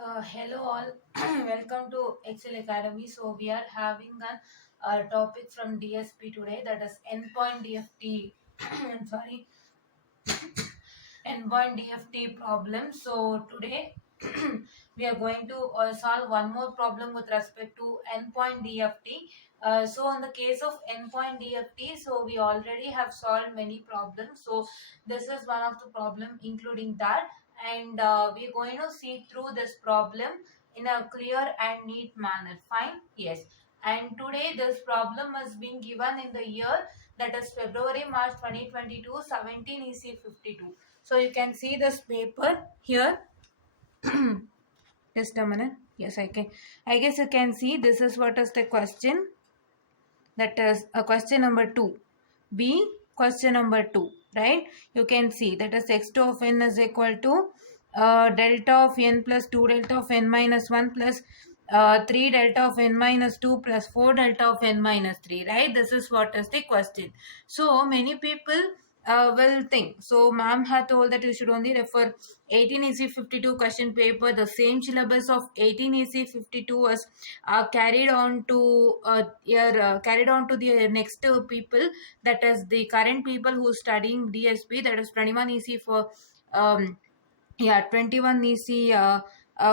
Hello all, welcome to Excel Academy. So we are having a topic from DSP today, that is endpoint DFT. Sorry, endpoint DFT problem. So today we are going to solve one more problem with respect to endpoint DFT. So in the case of endpoint DFT, so we already have solved many problems. So this is one of the problem including that, and we're going to see through this problem in a clear and neat manner. Fine? Yes. And today this problem has been given in the year, that is February March 2022, 17 EC 52. So you can see this paper here. Just a minute. Yes, I can. I guess you can see this is what is the question. That is a question number 2. B question number 2. Right? You can see that is x2 of n is equal to delta of n plus 2 delta of n minus 1 plus 3 delta of n minus 2 plus 4 delta of n minus 3. Right? This is what is the question. So many people will think. So ma'am had told that you should only refer 18 EC 52 question paper. The same syllabus of 18 EC 52 was carried on to carried on to the next people, that is the current people who studying DSP, that is 21 EC for 21 EC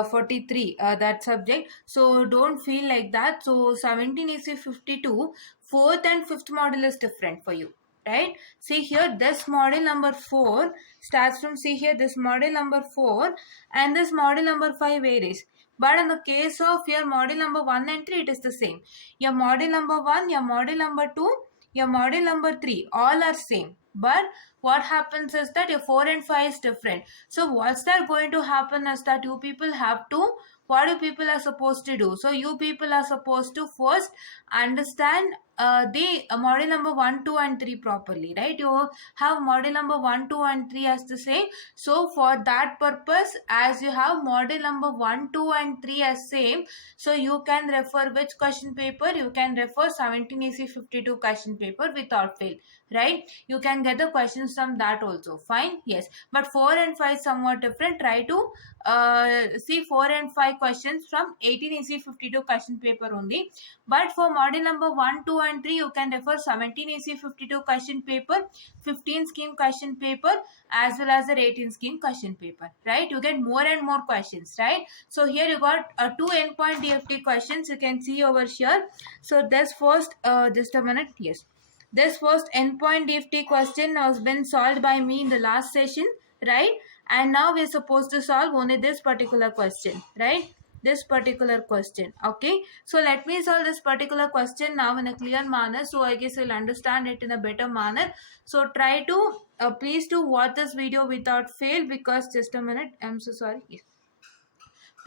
43 that subject. So don't feel like that. So 17 EC 52 fourth and fifth model is different for you, right? See here, this model number 4 starts from, see here, this model number 4 and this model number 5 varies. But in the case of your model number 1 and 3, it is the same. Your model number 1, your model number 2, your model number 3, all are same. But what happens is that your 4 and 5 is different. So what's that going to happen is that you people have to, what you people are supposed to do? So you people are supposed to first understand the model number 1, 2 and 3 properly, right? You have model number 1, 2 and 3 as the same. So for that purpose, as you have model number 1, 2 and 3 as same, so you can refer which question paper? You can refer 17 EC 52 question paper without fail, right? You can get the questions from that also. Fine? Yes. But 4 and 5 somewhat different. Try to see 4 and 5 questions from 18 EC 52 question paper only. But for model number 1, 2 and 3, you can refer 17 EC 52 question paper, 15 scheme question paper, as well as the 18 scheme question paper, right? You get more and more questions, right? So here you got 2 endpoint DFT questions. You can see over here. So this first, just a minute. Yes. This first endpoint DFT question has been solved by me in the last session, right? And now we're supposed to solve only this particular question, right? This particular question. Okay, so let me solve this particular question now in a clear manner, so I guess you'll understand it in a better manner. So try to please to watch this video without fail, because just a minute, I'm so sorry. Yes.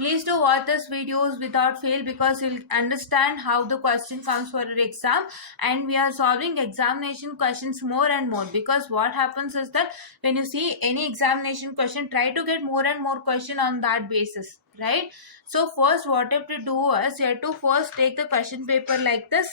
Please do watch this videos without fail, because you'll understand how the question comes for your exam, and we are solving examination questions more and more. Because what happens is that when you see any examination question, try to get more and more question on that basis, right? So first what you have to do is you have to first take the question paper like this.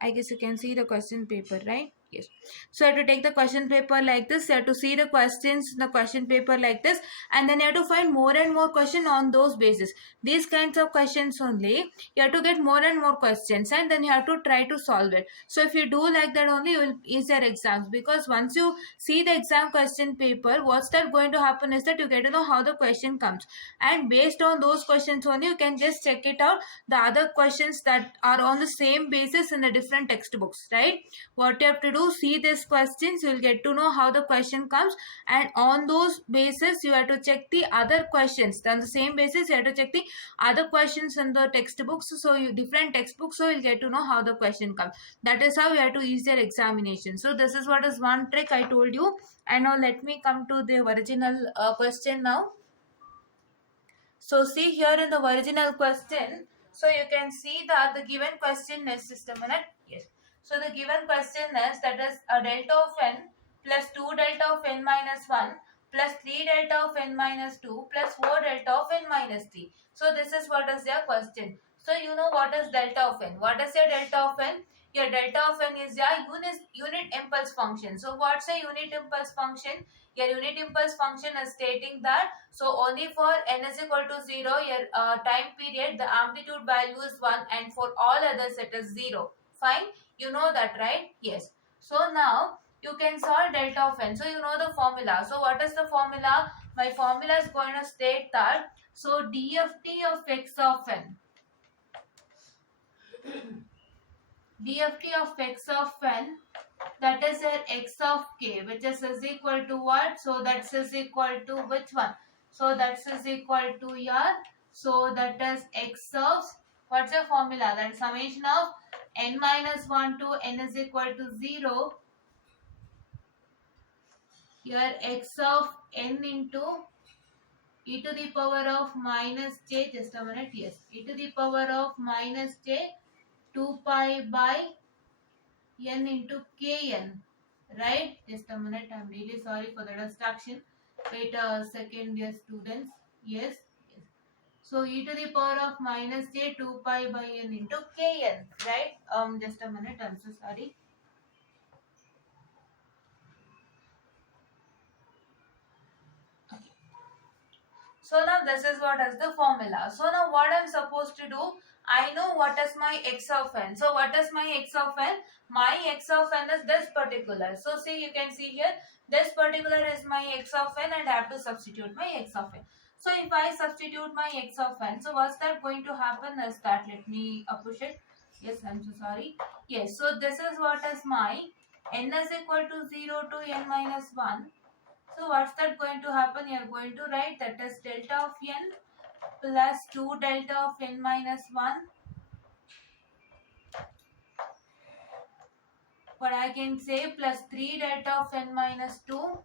I guess you can see the question paper, right? Yes. So you have to take the question paper like this. You have to see the questions in the question paper like this, and then you have to find more and more question on those basis. These kinds of questions only, you have to get more and more questions, and then you have to try to solve it. So if you do like that only, you will ease your exams. Because once you see the exam question paper, what's that going to happen is that you get to know how the question comes, and based on those questions only, you can just check it out the other questions that are on the same basis in the different textbooks, right? What you have to do, see these questions, you will get to know how the question comes, and on those basis you have to check the other questions. On the same basis you have to check the other questions in the textbooks, so you different textbooks, so you'll get to know how the question comes. That is how you have to use your examination. So this is what is one trick I told you. And now let me come to the original question now. So see here in the original question, so you can see that the given question is, just a minute. Yes. So the given question is, that is a delta of n plus 2 delta of n minus 1 plus 3 delta of n minus 2 plus 4 delta of n minus 3. So this is what is your question. So you know what is delta of n. What is your delta of n? Your delta of n is your unit impulse function. So what's a unit impulse function? your unit impulse function is stating that so only for n is equal to 0 your time period the amplitude value is 1 and for all others it is 0. Fine, you know that, right? Yes. So now you can solve delta of n. So you know the formula. So what is the formula? My formula is going to state that so DFT of x of n, DFT of x of n, that is your x of k, which is equal to what? So that is equal to which one? So that is equal to your, so that is x of, what's your formula? That is summation of n minus 1 to n is equal to 0. Here x of n into e to the power of minus j, just a minute, yes, e to the power of minus j 2 pi by n into kn, right? Just a minute, I'm really sorry for the distraction. Wait a second, dear students. Yes, yes. So e to the power of minus j 2 pi by n into kn, right? Just a minute, I'm so sorry. So now this is what is the formula. So now what I'm supposed to do, I know what is my x of n. So what is my x of n? My x of n is this particular. So see, you can see here, this particular is my x of n and I have to substitute my x of n. So if I substitute my x of n, so what's that going to happen is that, let me push it. Yes, I'm so sorry. Yes, so this is what is my n is equal to 0 to n minus 1. So what's that going to happen? You are going to write that as delta of n plus 2 delta of n minus 1. What I can say plus 3 delta of n minus 2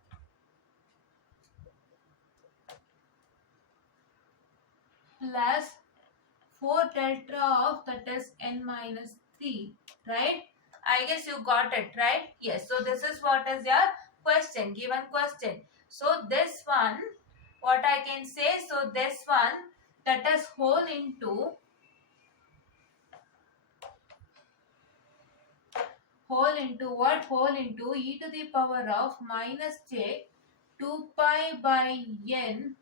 plus 4 delta of that is n minus 3, right? I guess you got it, right? Yes. So this is what is your question, given question. So this one, what I can say, so this one that is whole into what? Whole into e to the power of minus j 2 pi by n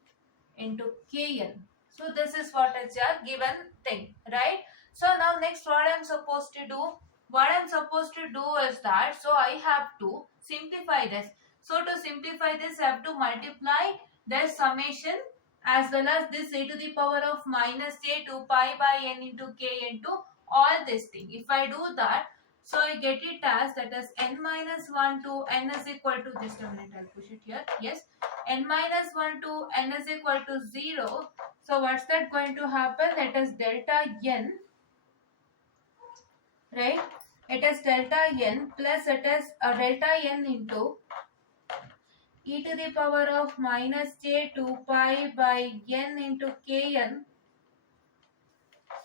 into kn. So this is what is your given thing, right? So now next what I am supposed to do? What I am supposed to do is that, so I have to simplify this. So to simplify this, I have to multiply the summation as well as this e to the power of minus j 2 pi by n into k into all this thing. If I do that, so I get it as that is n minus 1 to n is equal to, just a minute, I'll push it here. Yes, n minus 1 to n is equal to 0. So what's that going to happen? It is delta n, right? It is delta n plus it is delta n into e to the power of minus j 2 pi by n into kn.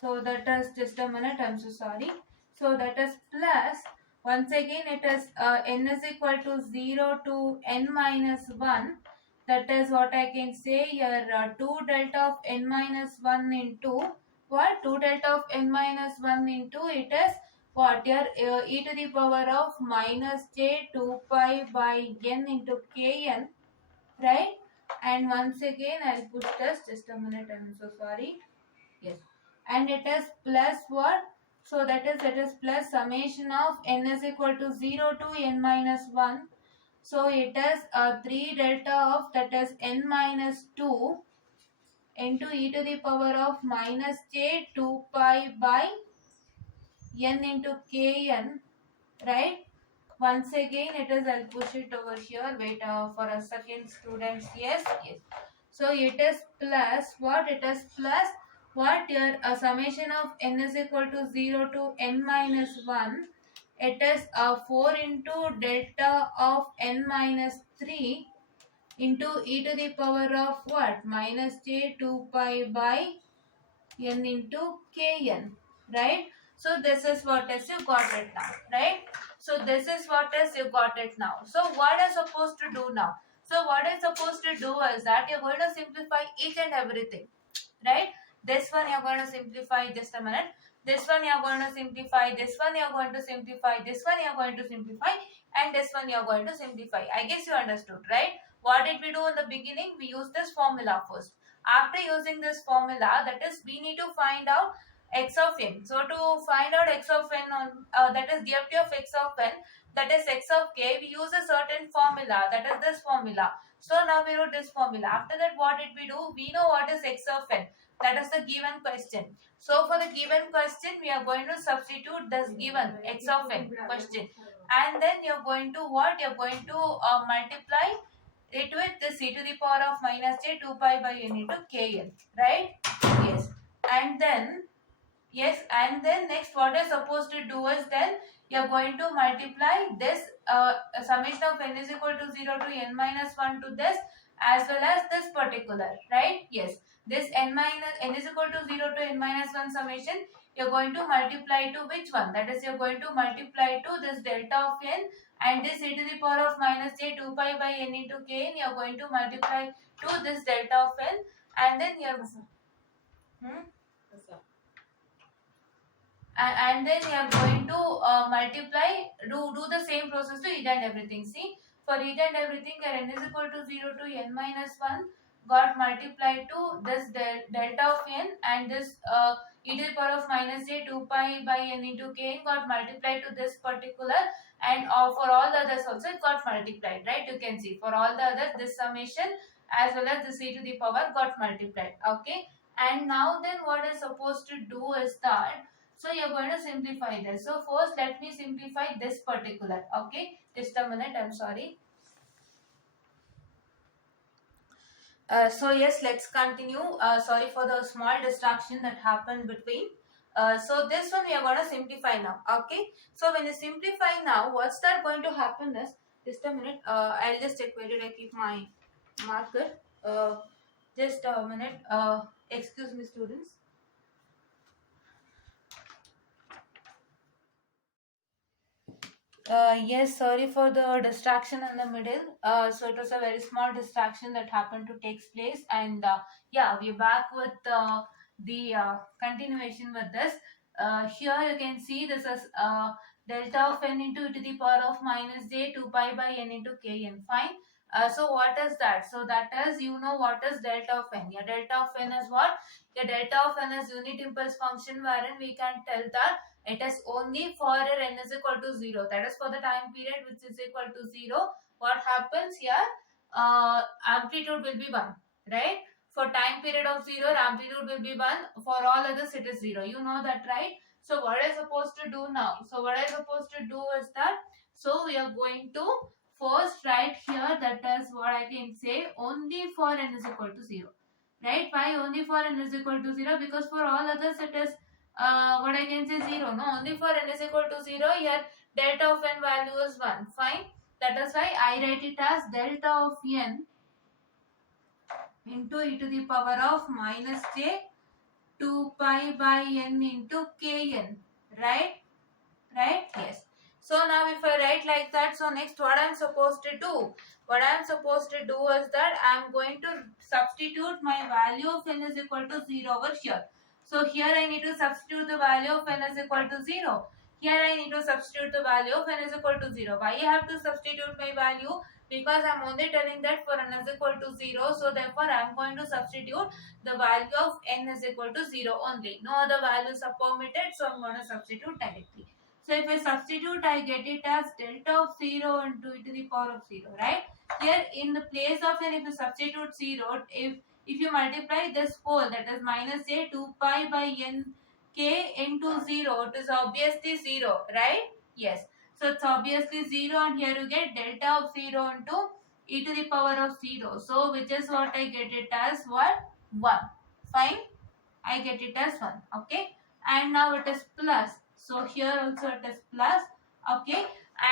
So that is, just a minute, I'm so sorry. So that is plus, once again it is n is equal to 0 to n minus 1. That is what I can say here, 2 delta of n minus 1 into what? 2 delta of n minus 1 into it is what? Here e to the power of minus j 2 pi by n into kn, right? And once again I'll put this, just a minute, I'm so sorry. Yes, and it is plus what? So that is, it is plus summation of n is equal to 0 to n minus 1. So it is 3 delta of that is n minus 2 into e to the power of minus j 2 pi by n into kn, right? Once again it is, I'll push it over here, wait for a second students. Yes, yes. So it is plus what? It is plus what? Your summation of n is equal to 0 to n minus 1. It is 4 into delta of n minus 3 into e to the power of what? Minus j 2 pi by n into kn, right? So this is what is, you got it now, right? So this is what is, you got it now. So what are supposed to do now? So what is supposed to do is that you're going to simplify each and everything, right? This one you're going to simplify, just a minute. This one you're going to simplify, this one you're going to simplify, this one you're going to simplify, and this one you're going to simplify. I guess you understood, right? what did we do in the beginning? We used this formula first. After using this formula, that is, we need to find out x of n. So to find out x of n on that is DFT of x of n, that is x of k, we use a certain formula, that is this formula. So now we wrote this formula. After that, what did we do? We know what is x of n. That is the given question. So for the given question, we are going to substitute this given x of n question, and then you're going to what? You're going to multiply it with the c to the power of minus j 2 pi by n into kn, right? Yes. And then yes, and then next what you're supposed to do is then you're going to multiply this summation of n is equal to 0 to n minus 1 to this, as well as this particular, right? Yes, this n is equal to 0 to n minus 1 summation, you're going to multiply to which one? That is, you're going to multiply to this delta of n, and this e to the power of minus j 2 pi by n into kn, you're going to multiply to this delta of n, and then you're and then you are going to multiply, do the same process to each and everything. See, for each and everything, n is equal to 0 to n minus 1 got multiplied to this delta of n, and this e to the power of minus j 2 pi by n into k got multiplied to this particular, and for all the others also it got multiplied, right? You can see for all the others this summation as well as this e to the power got multiplied. Okay, and now then what is supposed to do is that, so you're going to simplify this. So first let me simplify this particular. Okay, just a minute, I'm sorry. So yes, let's continue. Sorry for the small distraction that happened between. So this one we are going to simplify now. Okay, so when you simplify now, what's that going to happen is, just a minute, I'll just check where did I keep my marker. Just a minute, excuse me students. Yes, sorry for the distraction in the middle. So it was a very small distraction that happened to take place, and yeah, we're back with the continuation with this. Here you can see this is delta of n into e to the power of minus j 2 pi by n into kn. Fine. So what is that? So that is, you know what is delta of n. Yeah, delta of n is what? Yeah, delta of n is unit impulse function, wherein we can tell that it is only for n is equal to 0. That is for the time period which is equal to 0. What happens here? Amplitude will be 1, right? For time period of 0, amplitude will be 1. For all others, it is 0. You know that, right? So what I supposed to do now? So what I supposed to do is that, so we are going to first write here, that is what I can say, only for n is equal to 0. Right? Why only for n is equal to 0? Because for all others it is what I can say 0. No, only for n is equal to 0. Here delta of n value is 1. Fine. That is why I write it as delta of n into e to the power of minus j 2 pi by n into kn. Right? Right? Yes. So now if I write like that, so next what I am supposed to do? What I am supposed to do is that I am going to substitute my value of n is equal to 0 over here. So here I need to substitute the value of n is equal to 0. Here I need to substitute the value of n is equal to 0. Why I have to substitute my value? Because I am only telling that for n is equal to 0. So therefore I am going to substitute the value of n is equal to 0 only. No other values are permitted. So I am going to substitute directly. So if I substitute, I get it as delta of 0 into e to the power of 0, right? Here in the place of n, if you substitute 0, if you multiply this whole, that is minus j 2 pi by n k into 0, it is obviously 0, right? Yes. So it's obviously 0, and here you get delta of 0 into e to the power of 0. So which is what I get it as what? 1. Fine. I get it as 1. Okay. And now it is plus. So here also it is plus. Okay.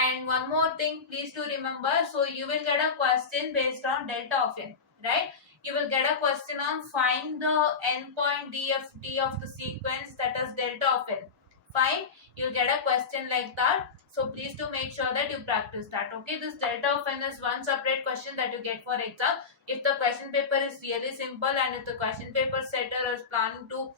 And one more thing, please to remember. So you will get a question based on delta of n, right? You will get a question on find the endpoint DFT of the sequence, that is delta of n. Fine. You'll get a question like that. So please to make sure that you practice that. Okay. This delta of n is one separate question that you get for exam. If the question paper is really simple, and if the question paper setter is planning to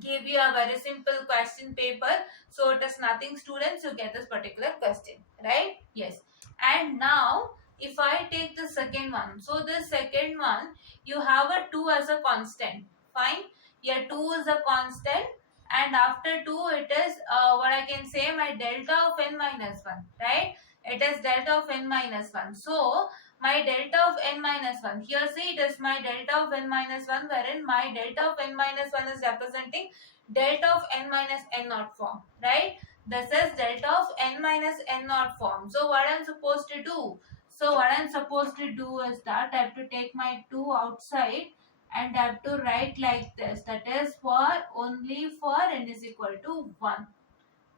give you a very simple question paper, so it is nothing students, you get this particular question, right? Yes. And now if I take the second one, so the second one, you have a 2 as a constant. Fine. Here 2 is a constant, and after 2 it is what I can say, my delta of n minus 1, right? It is delta of n minus 1. So my delta of n minus 1, here see it is my delta of n minus 1, wherein my delta of n minus 1 is representing delta of n minus n naught form, right? This is delta of n minus n naught form. So what I'm supposed to do? So what I'm supposed to do is that I have to take my 2 outside and I have to write like this. That is for only for n is equal to 1.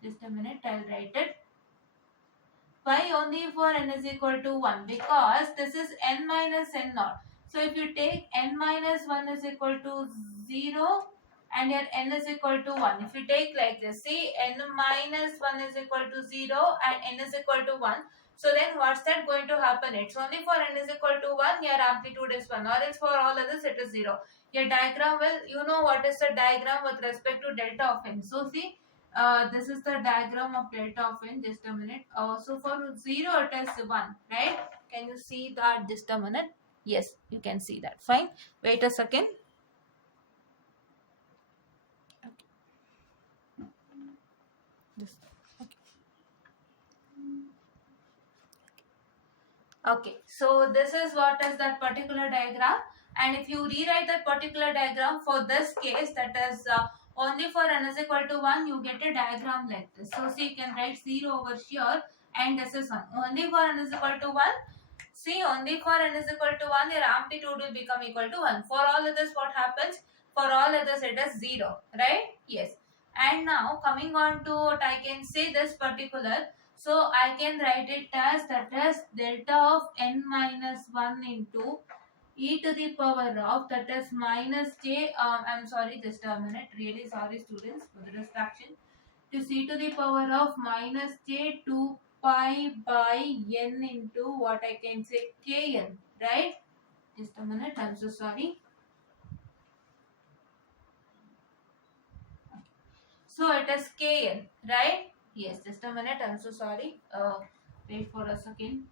Just a minute, I'll write it. Why only for n is equal to 1? Because this is n minus n naught. So if you take n minus 1 is equal to 0 and your n is equal to 1. If you take like this, see n minus 1 is equal to 0 and n is equal to 1. So then what's that going to happen? It's only for n is equal to 1, your amplitude is 1, or else for all others it is 0. Your diagram will, you know what is the diagram with respect to delta of n. So see, this is the diagram of delta of n. Just a minute. So for 0 it is 1, right? Can you see that? Just a minute. Yes, you can see that. Fine. Wait a second. Okay, so this is what is that particular diagram, and if you rewrite that particular diagram for this case, that is only for n is equal to 1, you get a diagram like this. So see, you can write 0 over here, and this is 1. Only for n is equal to 1, see, only for n is equal to 1, your amplitude will become equal to 1. For all others, what happens? For all others, it is 0, right? Yes. And now coming on to what I can say this particular, so I can write it as that is delta of n minus 1 into e to the power of, that is minus j, I'm sorry, just a minute, really sorry students for the distraction, to c to the power of minus j 2 pi by n into what I can say kn, right? Just a minute, I'm so sorry. So it is kn, right? Yes, just a minute, I'm so sorry. Wait for a second.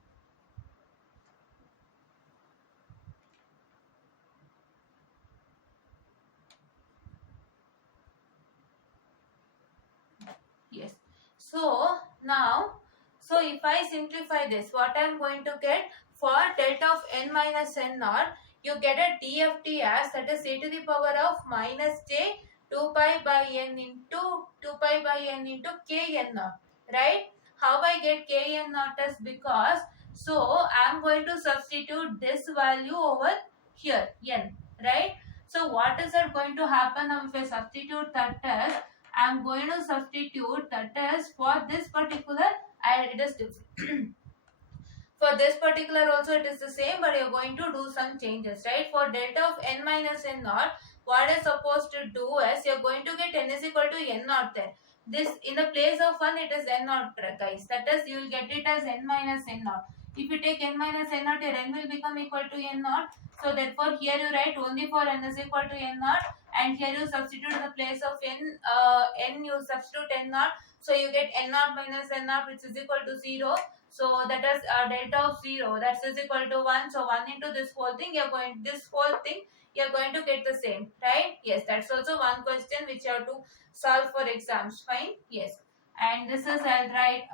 Yes. So now, so if I simplify this, what I am going to get for delta of n minus n naught, you get a DFT as, that is a to the power of minus j 2 pi by n into 2 pi by n into kn naught, right? How I get kn naught is because, so I am going to substitute this value over here, n, right? So what is that going to happen now if I substitute that as, I am going to substitute that as for this particular, it is different. For this particular also it is the same, but you are going to do some changes, right? For delta of n minus n naught, what I supposed to do is you are going to get n is equal to n naught there. This in the place of 1 it is n naught, guys. That is, you will get it as n minus n naught. If you take n minus n naught, your n will become equal to n naught. So therefore here you write only for n is equal to n naught, and here you substitute in the place of n you substitute n naught. So you get n naught minus n naught, which is equal to 0. So that is delta of 0, that is equal to 1. So 1 into this whole thing, you're going to get the same, right? Yes, that's also one question which you have to solve for exams. Fine. Yes. And this is, I'll write,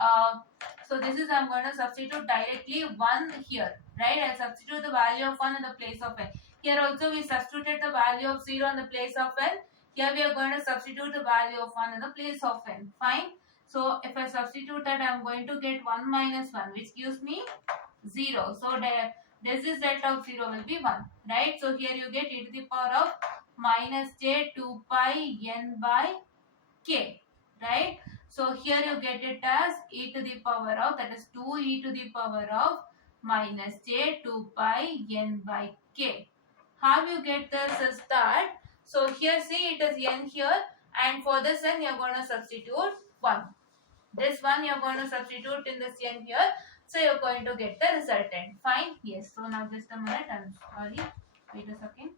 so this is, I'm going to substitute directly 1 here, right? I'll substitute the value of 1 in the place of n. Here also we substituted the value of 0 in the place of n. Here we are going to substitute the value of 1 in the place of n. Fine. So if I substitute that, I am going to get 1 minus 1, which gives me 0. So this is delta of 0 will be 1, right? So here you get e to the power of minus j 2 pi n by k, right? So here you get it as e to the power of, that is 2 e to the power of minus j 2 pi n by k. How you get this is that, so here see it is n here, and for this n you are going to substitute 1. This one you are going to substitute in this n here. So you are going to get the resultant. Fine. Yes. So now just a minute. I'm sorry. Wait a second.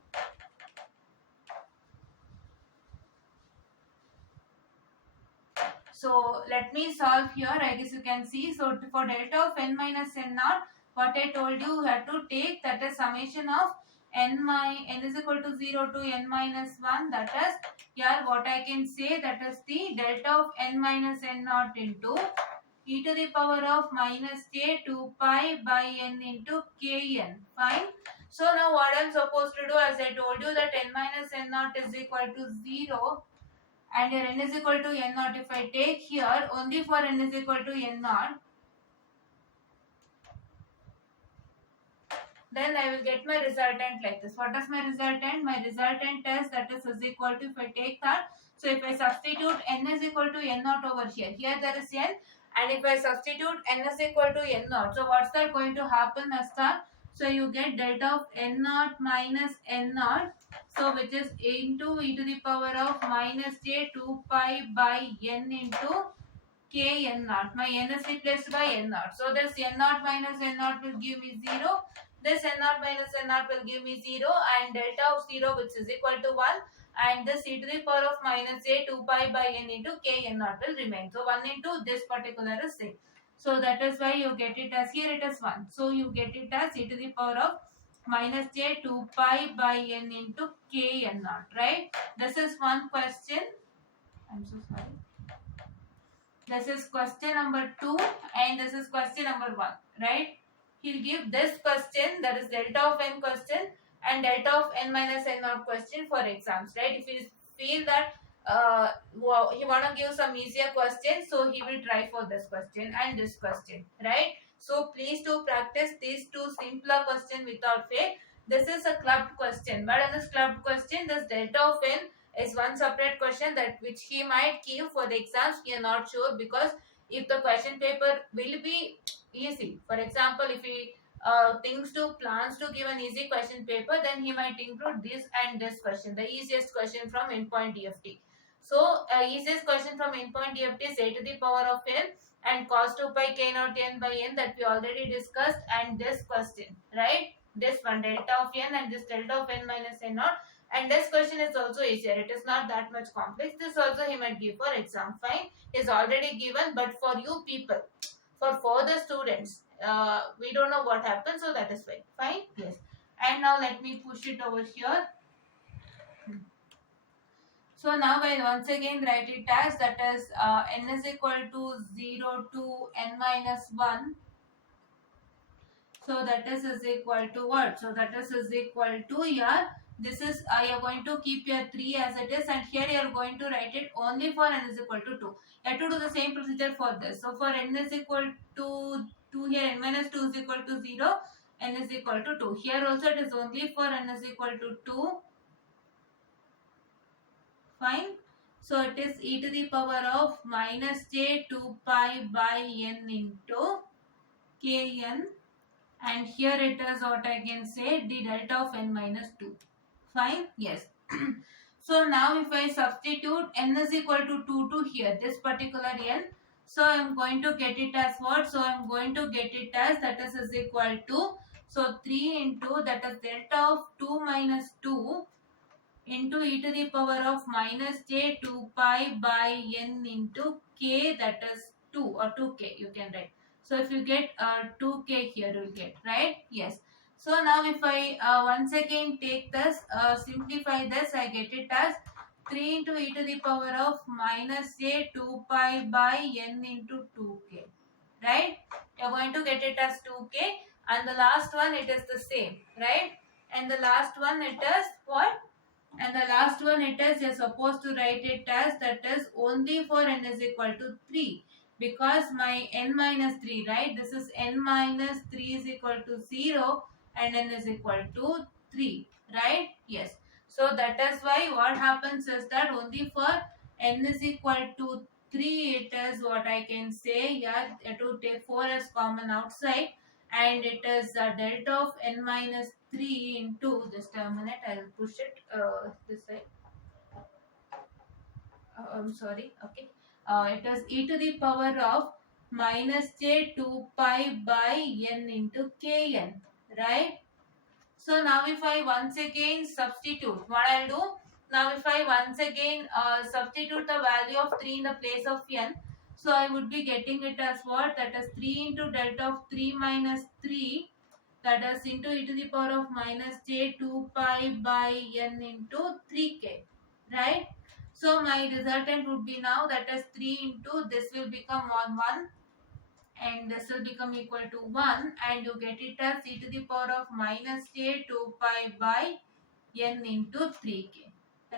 So let me solve here. I guess you can see. So for delta of n minus n naught, what I told you have to take, that is summation of n is equal to 0 to n minus 1, that is here what I can say, that is the delta of n minus n naught into e to the power of minus j 2 pi by n into kn. Fine. So now what I'm supposed to do, as I told you that n minus n naught is equal to 0 and your n is equal to n naught. If I take here only for n is equal to n naught, then I will get my resultant like this. What is my resultant? My resultant is, that is equal to, if I take that, so if I substitute n is equal to n naught over here there is n, and if I substitute n is equal to n naught, so what's that going to happen as that? So you get delta of n naught minus n naught, so which is into e to the power of minus j 2 pi by n into k n naught. My n is replaced by n naught. So this n naught minus n naught will give me 0. This n naught minus n naught will give me 0 and delta of 0 which is equal to 1, and this e to the power of minus a 2 pi by n into k n naught will remain. So 1 into this particular is same. So that is why you get it as, here it is 1. So you get it as e to the power of minus j 2 pi by n into k n naught, right? This is one question. I'm so sorry. This is question number 2 and this is question number 1, right? He'll give this question, that is delta of n question and delta of n minus n naught question for exams, right? If you feel that he want to give some easier questions, so he will try for this question and this question, right? So please do practice these two simpler questions without fail. This is a clubbed question, but in this clubbed question, this delta of n is one separate question that which he might give for the exams. We are not sure, because if the question paper will be easy, for example, if he plans to give an easy question paper, then he might include this and this question, the easiest question from endpoint DFT. So easiest question from endpoint DFT is a to the power of n and cos 2 pi k naught n by n, that we already discussed, and this question, right? This one, delta of n and this delta of n minus n naught. And this question is also easier. It is not that much complex. This also he might give for exam. Fine. Is already given, but for you people, for further students, we don't know what happens, so that is why. Fine. Yes. And now let me push it over here. So now I'll once again write it as, that is n is equal to 0 to n minus 1. So that is equal to what? So that is equal to here. This is you are going to keep your 3 as it is, and here you are going to write it only for n is equal to 2. You have to do the same procedure for this. So for n is equal to 2, here n minus 2 is equal to 0, n is equal to 2. Here also it is only for n is equal to 2. Fine. So it is e to the power of minus j 2 pi by n into kn. And here it is what I can say, the delta of n minus 2. Fine? Yes. So now if I substitute n is equal to 2 to here, this particular n, so I am going to get it as what? So I am going to get it as, that is equal to, so 3 into, that is delta of 2 minus 2 into e to the power of minus j 2 pi by n into k, that is 2 or 2k you can write. So if you get 2k here, you will get, right? Yes. So now if I once again take this, simplify this, I get it as 3 into e to the power of minus j 2 pi by n into 2k, right? You're going to get it as 2k, and the last one it is the same, right? And the last one it is what? And the last one it is, you're supposed to write it as, that is only for n is equal to 3, because my n minus 3, right? This is n minus 3 is equal to 0 and n is equal to 3, right? Yes. So that is why what happens is that only for n is equal to 3, it is what I can say, yeah, to take 4 as common outside, and it is delta of n minus 3 into, just a minute, I will push it this side. I'm sorry, okay. It is e to the power of minus j 2 pi by n into kn, right? So now if I once again substitute, what I'll do, now if I once again substitute the value of 3 in the place of n, So I would be getting it as what? That is 3 into delta of 3 minus 3, that is into e to the power of minus j 2 pi by n into 3k, right? So my resultant would be now, that is 3 into this will become 1 1, and this will become equal to 1, and you get it as e to the power of minus j 2 pi by n into 3k,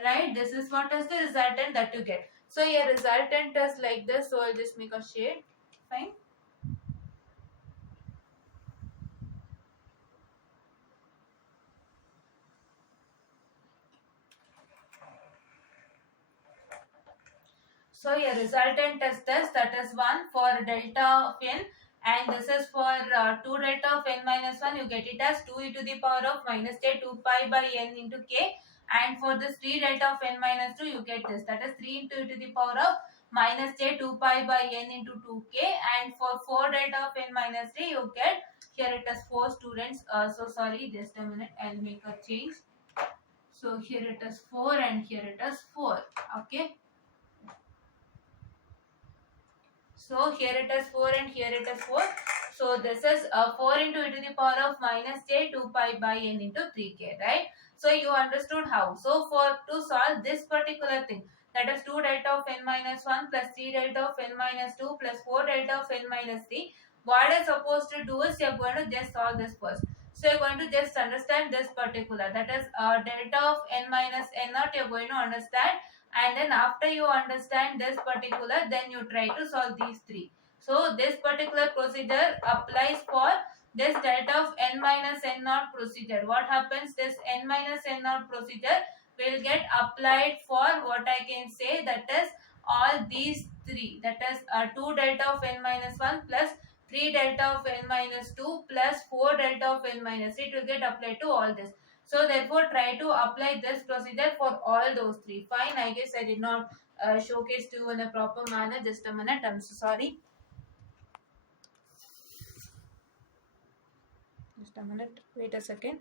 right? This is what is the resultant that you get. So your resultant is like this, so I'll just make a shade. Fine. So your resultant is this, that is 1 for delta of n, and this is for 2 delta of n minus 1, you get it as 2 e to the power of minus j 2 pi by n into k, and for this 3 delta of n minus 2, you get this, that is 3 into e to the power of minus j 2 pi by n into 2k, and for 4 delta of n minus 3, you get, here it is 4 students, so sorry, just a minute, I'll make a change. So here it is 4 and here it is 4, okay. So here it is 4 and here it is 4. So this is 4 into e to the power of minus j 2 pi by n into 3k, right? So you understood how. So for to solve this particular thing, that is 2 delta of n minus 1 plus 3 delta of n minus 2 plus 4 delta of n minus 3, what I supposed to do is you are going to just solve this first. So you're going to just understand this particular, that is delta of n minus n naught, you're going to understand, and then after you understand this particular, then you try to solve these three. So this particular procedure applies for this delta of n minus n naught procedure. What happens, this n minus n naught procedure will get applied for what I can say, that is all these three, that is 2 delta of n minus 1 plus 3 delta of n minus 2 plus 4 delta of n minus 3, it will get applied to all this. So therefore try to apply this procedure for all those three. Fine, I guess I did not showcase to you in a proper manner. Just a minute, I'm so sorry. Just a minute, wait a second.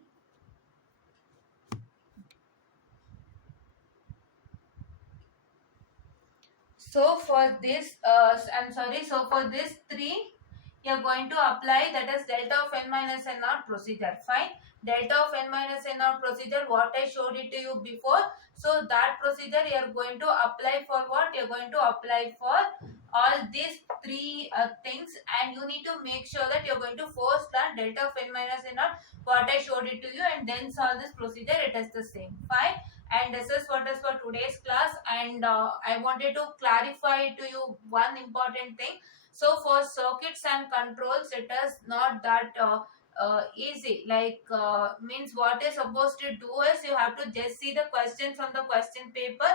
So for this, I'm sorry, so for this 3, you're going to apply, that is delta of n minus n naught procedure. Fine. Delta of n minus n naught procedure, what I showed it to you before. So that procedure you're going to apply for what? You're going to apply for all these three things, and you need to make sure that you're going to first learn delta of n minus n naught, what I showed it to you, and then solve this procedure. It is the same. Fine. And this is what is for today's class, and I wanted to clarify to you one important thing. So for circuits and controls, it is not that easy, like means what is supposed to do is you have to just see the question from the question paper,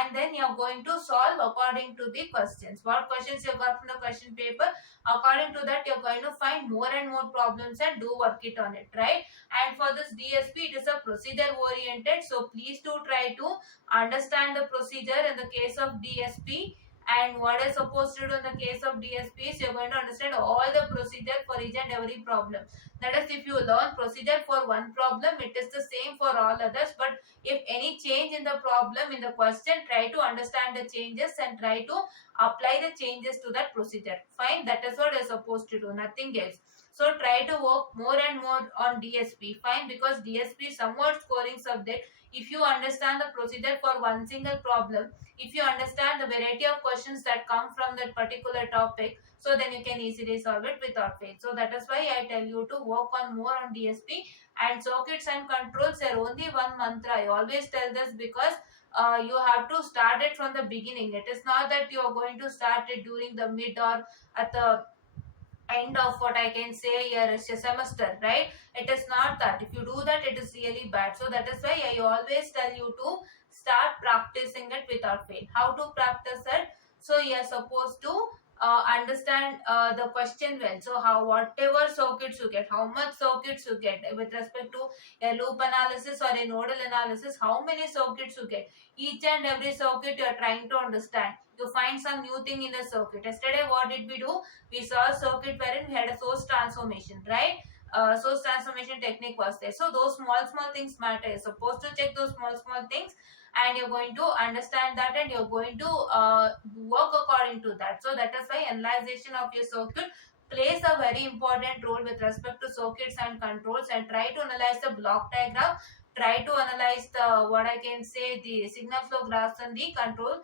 and then you're going to solve according to the questions. What questions you got from the question paper, according to that you're going to find more and more problems and do work it on it, right? And for this DSP, it is a procedure oriented, so please do try to understand the procedure in the case of DSP. And what is supposed to do in the case of DSP is you're going to understand all the procedure for each and every problem. That is, if you learn procedure for one problem, it is the same for all others. But if any change in the problem in the question, try to understand the changes and try to apply the changes to that procedure. Fine, that is what you're supposed to do, nothing else. So try to work more and more on DSP. Fine, because DSP is somewhat scoring subject. If you understand the procedure for one single problem, if you understand the variety of questions that come from that particular topic, so then you can easily solve it without fail. So that is why I tell you to work on more on DSP, and circuits and controls are only one mantra. I always tell this because you have to start it from the beginning. It is not that you are going to start it during the mid or at the end of what I can say your semester, right? It is not that. If you do that, it is really bad. So that is why I always tell you to start practicing it without fail. How to practice it? So you are supposed to understand the question well. So how whatever circuits you get, how much circuits you get with respect to a loop analysis or a nodal analysis, how many circuits you get. Each and every circuit you are trying to understand. You find some new thing in the circuit. Yesterday, what did we do? We saw a circuit wherein we had a source transformation, right? Source transformation technique was there. So those small things matter. You're supposed to check those small things, and you're going to understand that, and you're going to work according to that. So that is why analyzation of your circuit plays a very important role with respect to circuits and controls. And try to analyze the block diagram, try to analyze the, what I can say, the signal flow graphs and the control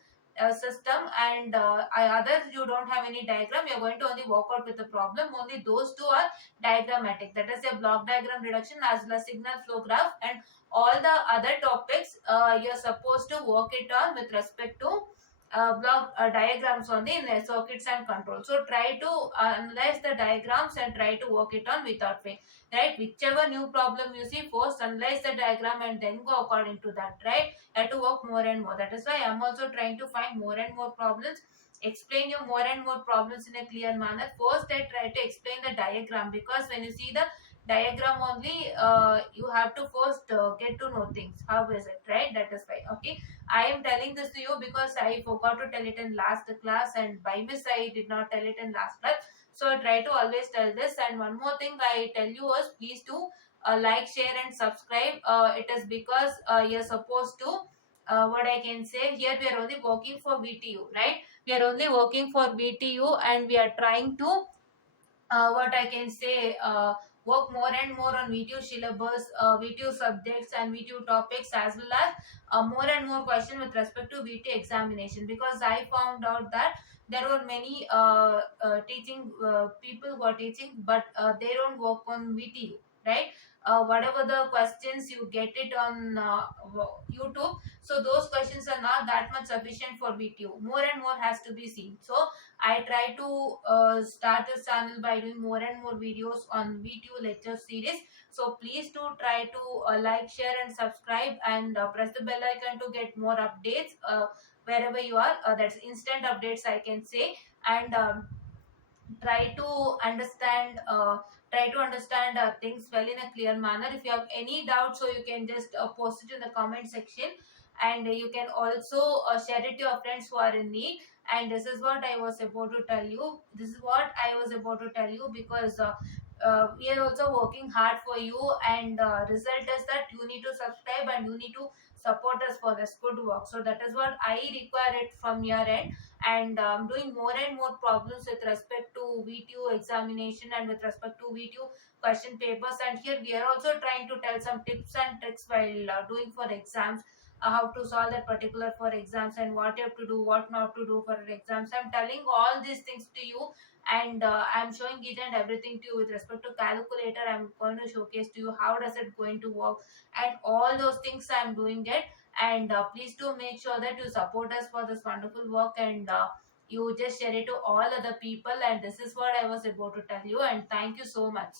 system. And other you don't have any diagram, you're going to only work out with the problem. Only those two are diagrammatic, that is a block diagram reduction as well as signal flow graph. And all the other topics you're supposed to work it on with respect to block diagrams on the circuits and control. So try to analyze the diagrams and try to work it on without fail, right? Whichever new problem you see, first analyze the diagram and then go according to that, right? You have to work more and more. That is why I'm also trying to find more and more problems, explain you more and more problems in a clear manner. First I try to explain the diagram, because when you see the diagram only, you have to first get to know things, how is it, right? That is why, okay, I am telling this to you because I forgot to tell it in last class, and by miss I did not tell it in last class. So I try to always tell this. And one more thing I tell you is, please do like, share and subscribe. It is because you're supposed to, what I can say, here we are only working for VTU, right? We are only working for VTU, and we are trying to, what I can say, work more and more on VTU syllabus, VTU subjects and VTU topics, as well as more and more question with respect to VTU examination. Because I found out that there were many teaching people who are teaching, but they don't work on VTU, right? Whatever the questions you get it on YouTube, so those questions are not that much sufficient for VTU. More and more has to be seen. So I try to start this channel by doing more and more videos on VTU lecture series. So please do try to like, share and subscribe, and press the bell icon to get more updates wherever you are. That's instant updates, I can say. And try to understand things well in a clear manner. If you have any doubt, so you can just post it in the comment section, and you can also share it to your friends who are in need. And this is what I was about to tell you, because we are also working hard for you. And result is that you need to subscribe and you need to support us for this good work. So that is what I require it from your end. And doing more and more problems with respect to VTU examination and with respect to VTU question papers. And here we are also trying to tell some tips and tricks while doing for exams, how to solve that particular for exams, and what you have to do, what not to do for exams. I'm telling all these things to you, and I'm showing each and everything to you. With respect to calculator, I'm going to showcase to you how does it going to work, and all those things I'm doing it. And please do make sure that you support us for this wonderful work, and you just share it to all other people. And this is what I was about to tell you, and thank you so much.